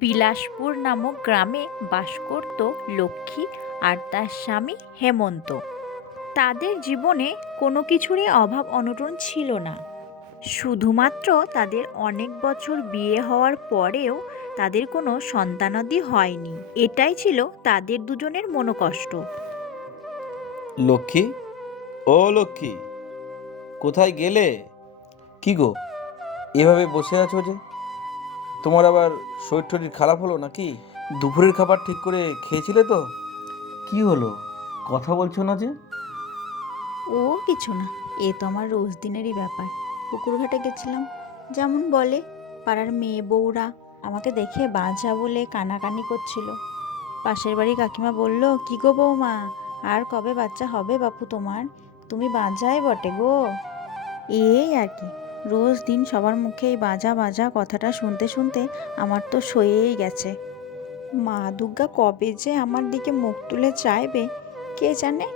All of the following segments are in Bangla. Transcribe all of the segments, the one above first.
বিলাসপুর নামক গ্রামে বাস করত লক্ষ্মী আর তার স্বামী হেমন্ত। তাদের জীবনে কোনো কিছুরই অভাব অনটন ছিল না। শুধুমাত্র তাদের অনেক বছর বিয়ে হওয়ার পরেও তাদের কোনো সন্তানাদি হয়নি। এটাই ছিল তাদের দুজনের মনোকষ্ট। লক্ষ্মী? ও লক্ষ্মী, কোথায় গেলে? কি গো, এভাবে বসে আছো যে? তোমার আবার শরীর টরীর খারাপ হলো নাকি? দুপুরের খাবার ঠিক করে খেয়েছিলে তো? কি হলো? কথা বলছো না যে? ও কিছু না। এ তো আমার রোজ দিনেরই ব্যাপার। পুকুর ঘাটে গেছিলাম। যেমন বলে পাড়ার মেয়ে বউরা আমাকে দেখে বাঁচা বলে কানাকানি করছিল। পাশের বাড়ি কাকিমা বলল কি গো বৌমা আর কবে বাচ্চা হবে বাপু তোমার? তুমি বাঁচাই বটে গো? এই আর কি। রোজ দিন সবার মুখে এই বাজা বাজা কথাটা শুনতে শুনতে আমার তো সয়েই গেছে। মা দুর্গা কবে যে আমার দিকে মুখ তুলে চাইবে, কে জানে?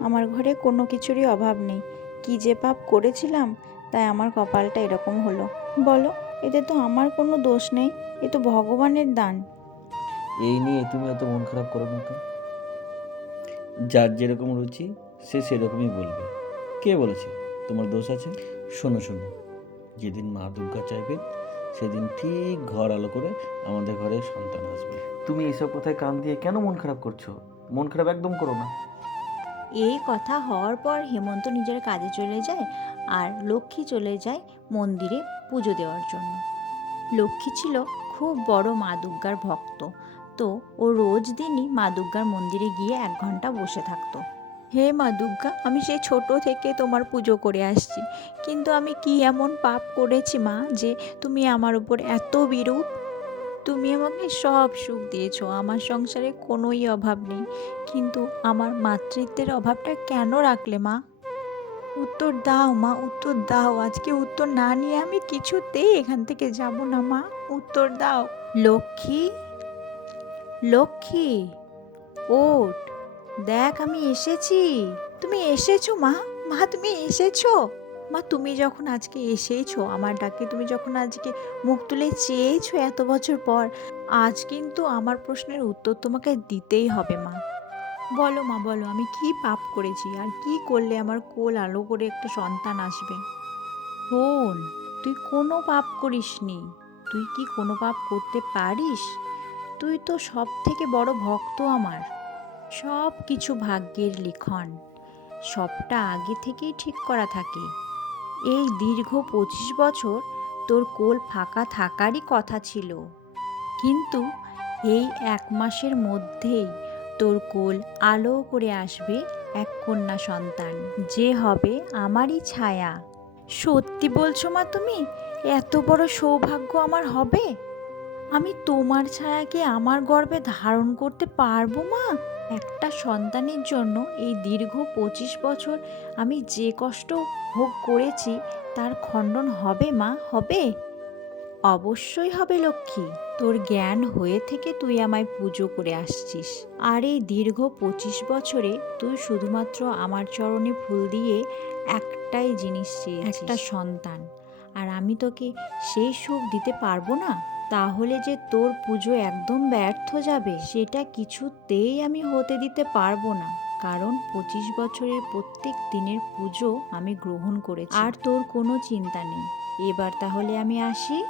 আমার ঘরে কোনো কিছুরই অভাব নেই। কি যে পাপ করেছিলাম, তাই আমার কপালটা এরকম হলো। বলো, এতে তো আমার কোনো দোষ নেই, এ তো ভগবানের দান। এই নিয়ে তুমি অত মন খারাপ করো না তো। যার যেরকম রুচি, সে সেরকমই বলবে। কে বলেছে? তোমার দোষ আছে? শোনো শোনো। যেদিন মা দুর্গা চাইবে সেদিন ঠিক ঘর আলো করে আমাদের ঘরে সন্তান আসবে। তুমি এসব কথায় কান দিয়ে কেন মন খারাপ করছ? মন খারাপ একদম করো না। এই কথা হওয়ার পর হেমন্ত নিজের কাজে চলে যায় আর লক্ষ্মী চলে যায় মন্দিরে পুজো দেওয়ার জন্য। লক্ষ্মী ছিল খুব বড় মা দুর্গার ভক্ত। তো ও রোজ দিনই মা দুর্গার মন্দিরে গিয়ে এক ঘণ্টা বসে থাকতো। হে মা দুর্গা, আমি সেই ছোট থেকে তোমার পুজো করে আসছি। কিন্তু আমি কি এমন পাপ করেছি মা যে তুমি আমার উপর এত বিরূপ? তুমি আমাকে সব সুখ দিয়েছ, আমার সংসারে কোনোই অভাব নেই। কিন্তু আমার মাতৃত্বের অভাবটা কেন রাখলে মা? উত্তর দাও মা, উত্তর দাও। আজকে উত্তর না নিয়ে আমি কিছুতেই এখান থেকে যাব না মা। উত্তর দাও। লক্ষ্মী? লক্ষ্মী? ওঠ। দেখ, আমি এসেছি। তুমি এসেছ, মা? মা, তুমি এসেছ? মা, তুমি যখন আজকে এসেছ, আমার ডাকে তুমি যখন আজকে মুখ তুলে চেয়েছো এত বছর পর, আজ কিন্তু আমার প্রশ্নের উত্তর তোমাকে দিতেই হবে, মা। বলো মা, বলো, আমি কি পাপ করেছি? আর কি করলে আমার কোল আলো করে একটা সন্তান আসবে? শোন তুই কোনো পাপ করিসনি। তুই কি কোনো পাপ করতে পারিস? তুই তো সব থেকে বড় ভক্ত আমার। সব কিছু ভাগ্যের লিখন। সবটা আগে থেকেই ঠিক করা থাকে। এই দীর্ঘ পঁচিশ বছর তোর কোল ফাঁকা থাকারই কথা ছিল। কিন্তু এই এক মাসের মধ্যেই তোর কোল আলো করে আসবে এক কন্যা সন্তান। যে হবে আমারই ছায়া। সত্যি বলছো মা তুমি? এত বড় সৌভাগ্য আমার হবে? আমি তোমার ছায়াকে আমার গর্ভে ধারণ করতে পারব মা? একটা সন্তানের জন্য এই দীর্ঘ পঁচিশ বছর আমি যে কষ্ট ভোগ করেছি তার খণ্ডন হবে মা হবে? অবশ্যই হবে লক্ষ্মী। তোর জ্ঞান হয়ে থেকে তুই আমায় পুজো করে আসছিস। আর এই দীর্ঘ পঁচিশ বছরে তুই শুধুমাত্র আমার চরণে ফুল দিয়ে একটাই জিনিস চেয়ে একটা সন্তান। আর আমি তোকে সেই সুখ দিতে পারব না? তাহলে যে তোর পুজো একদম ব্যর্থ যাবে, সেটা কিছুতেই আমি হতে দিতে পারব না। কারণ পঁচিশ বছরের প্রত্যেক দিনের পুজো আমি গ্রহণ করেছি। আর তোর কোনো চিন্তা নেই। এবার তাহলে আমি আসি।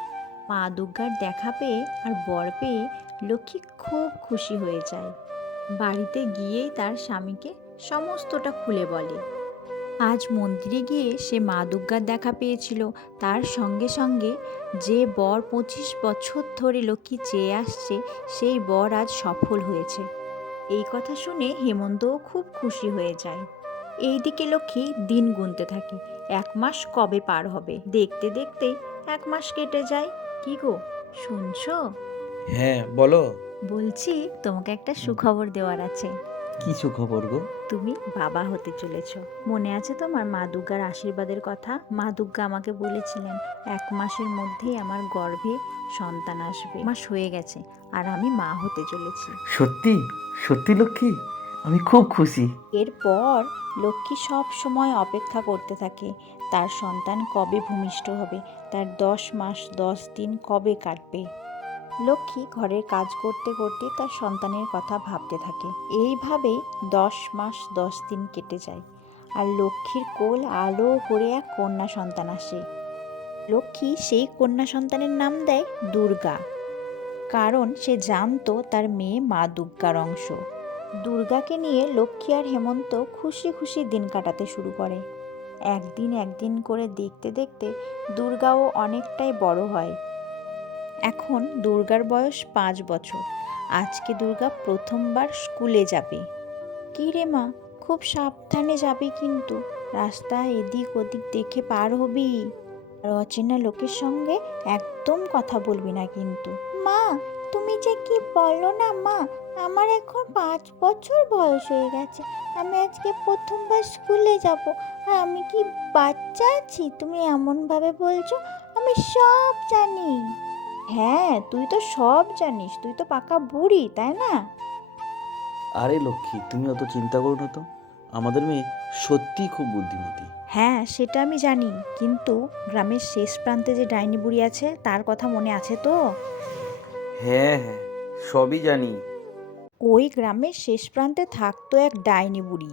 মা দুর্গার দেখা পেয়ে আর বর পেয়ে লক্ষ্মী খুব খুশি হয়ে যায়। বাড়িতে গিয়েই তার স্বামীকে সমস্তটা খুলে বলে। আজ মন্দিরে গিয়ে সে মা দুর্গার দেখা পেয়েছিল। তার সঙ্গে সঙ্গে যে বর পঁচিশ বছর ধরে লক্ষ্মী চেয়ে আসছে সেই বর আজ সফল হয়েছে। এই কথা শুনে হেমন্তও খুব খুশি হয়ে যায়। এইদিকে লক্ষ্মী দিন গুনতে থাকে। এক মাস কবে পার হবে? দেখতে দেখতে এক মাস কেটে যায়। কি গো শুনছো? হ্যাঁ বলো। বলছি তোমাকে একটা সুখবর দেওয়ার আছে। কি সুখবর গো? তুমি বাবা হতে চলেছ। মনে আছে তোমার মা দুর্গার আশীর্বাদের কথা? মা দুর্গা আমাকে বলেছিলেন এক মাসের মধ্যেই আমার গর্ভে সন্তান আসবে। মাস হয়ে গেছে আর আমি মা হতে চলেছি। সত্যি? সত্যি লক্ষ্মী? আমি খুব খুশি। এরপর লক্ষ্মী সব সময় অপেক্ষা করতে থাকে তার সন্তান কবে ভূমিষ্ঠ হবে? তার দশ মাস দশ দিন কবে কাটবে? লক্ষ্মী ঘরের কাজ করতে করতে তার সন্তানের কথা ভাবতে থাকে। এইভাবেই দশ মাস দশ দিন কেটে যায় আর লক্ষ্মীর কোল আলো করে এক কন্যা সন্তান আসে। লক্ষ্মী সেই কন্যা সন্তানের নাম দেয় দুর্গা। কারণ সে জানতো তার মেয়ে মা দুর্গার অংশ। দুর্গাকে নিয়ে লক্ষ্মী আর হেমন্ত খুশি খুশি দিন কাটাতে শুরু করে। একদিন একদিন করে দেখতে দেখতে দুর্গাও অনেকটাই বড় হয়। এখন দুর্গার বয়স পাঁচ বছর। আজকে দুর্গা প্রথমবার স্কুলে যাবে। কি রে মা, খুব সাবধানে যাবি কিন্তু। রাস্তা এদিক ওদিক দেখে পার হবি। আর অচেনা লোকের সঙ্গে একদম কথা বলবি না কিন্তু। মা, তুমি যে কি বলো না মা, আমার এখন পাঁচ বছর বয়স হয়ে গেছে। আমি আজকে প্রথমবার স্কুলে যাব। আর আমি কি বাচ্চা আছি? তুমি এমনভাবে বলছো? আমি সব জানি। হ্যাঁ তুই তো সব জানিস। তুই তো পাকা বুড়ি তাই না? আরে লক্ষ্মী তুমি অত চিন্তা করো না তো। আমাদের মেয়ে সত্যিই খুব বুদ্ধিমতী। হ্যাঁ সেটা আমি জানি। কিন্তু গ্রামের শেষ প্রান্তে যে ডাইনি বুড়ি আছে তার কথা মনে আছে তো? হ্যাঁ হ্যাঁ সবই জানি। ওই গ্রামের শেষ প্রান্তে থাকতো এক ডাইনি বুড়ি।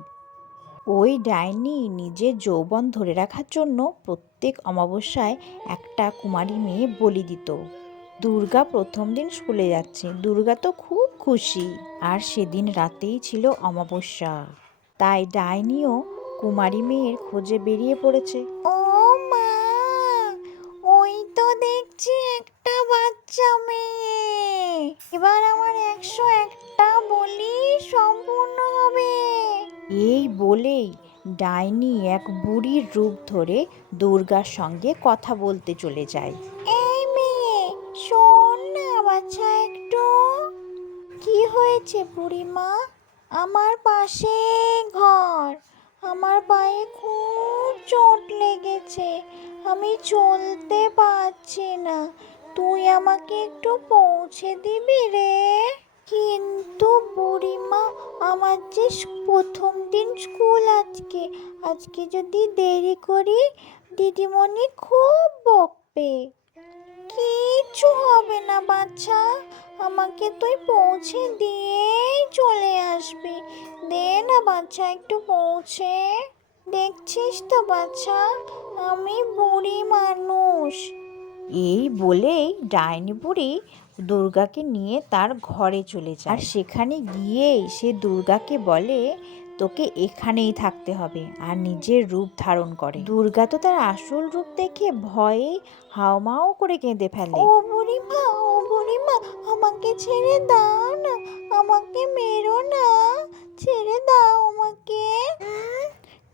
ওই ডাইনি নিজের যৌবন ধরে রাখার জন্য প্রত্যেক অমাবস্যায় একটা কুমারী মেয়ে বলি দিত। দুর্গা প্রথম দিন স্কুলে যাচ্ছে। দুর্গা তো খুব খুশি। আর সেদিন রাতেই ছিল অমাবস্যা। তাই ডাইনিও কুমারী মেয়ের খোঁজে বেরিয়ে পড়েছে। ও মা ওই তো দেখছি একটা বাচ্চা মেয়ে। এবার আমার একশো একটা বলি সম্পূর্ণ হবে। এই বলেই ডাইনি এক বুড়ির রূপ ধরে দুর্গার সঙ্গে কথা বলতে চলে যায়। হয়েছে বুড়িমা? আমার পাশে ঘর। আমার পায়ে খুব চোট লেগেছে। আমি চলতে পারছি না। তুই আমাকে একটু পৌঁছে দিবি রে? কিন্তু বুড়িমা, আমার যে প্রথম দিন স্কুল আজকে আজকে যদি দেরি করি, দিদিমণি খুব বকবে। কিচ্ছু হবে না, বাচ্চা। আমাকে তুই পৌঁছে দিয়েই চলে আসবি। দে না, বাচ্চা, একটু পৌঁছে। দেখছিস তো, বাচ্চা? আমি বুড়ি মানুষ। এই বলেই ডাইনি বুড়ি দুর্গাকে নিয়ে তার ঘরে চলে যায়। আর সেখানে গিয়েই সে দুর্গাকে বলে তোকে এখানেই থাকতে হবে আর নিজের রূপ ধারণ করে। দুর্গা তো তার আসল রূপ দেখে ভয়ে হাওমাও করে কেঁদে ফেলে। ও বুড়িমা ও বুড়িমা আমাকে ছেড়ে দাও না আমাকে মেরো না ছেড়ে দাও আমাকে।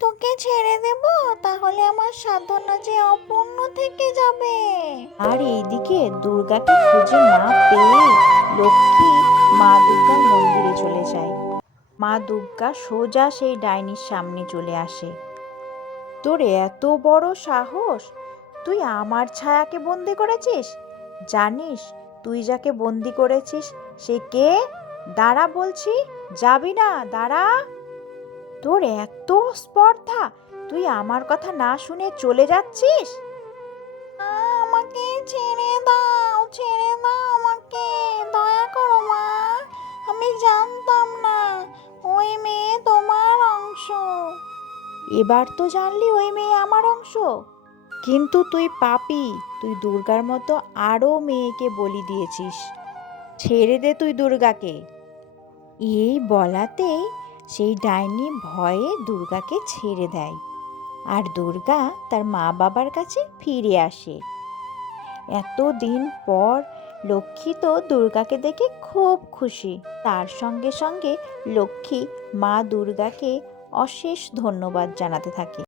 তোকে ছেড়ে দেব তাহলে আমার সাধনা যে অপূর্ণ থেকে যাবে। আর এইদিকে দুর্গাকে খুঁজে না পেয়ে লক্ষ্মী মা দুর্গার মন্দিরে চলে যায়। মা দুর্গা সোজা সেই ডাইনির সামনে চলে আসে। তোর এত বড় সাহস? তুই আমার ছায়াকে বন্দি করেছিস? জানিস তুই যাকে বন্দি করেছিস, সে কে? দাঁড়া বলছি, যাবি না, দাঁড়া। তোর এত স্পর্ধা, তুই আমার কথা না শুনে চলে যাচ্ছিস? আমাকে ছেড়ে দাও ছেড়ে দাও। এবার তো জানলি ওই মেয়ে আমার অংশ। কিন্তু তুই পাপি, তুই দুর্গার মতো আরও মেয়েকে বলি দিয়েছিস। ছেড়ে দে তুই দুর্গাকে। এই বলাতেই সেই ডাইনি ভয়ে দুর্গাকে ছেড়ে দেয়। আর দুর্গা তার মা বাবার কাছে ফিরে আসে। এতদিন পর লক্ষ্মী তো দুর্গাকে দেখে খুব খুশি। তার সঙ্গে সঙ্গে লক্ষ্মী মা দুর্গাকে অশেষ ধন্যবাদ জানাতে থাকে।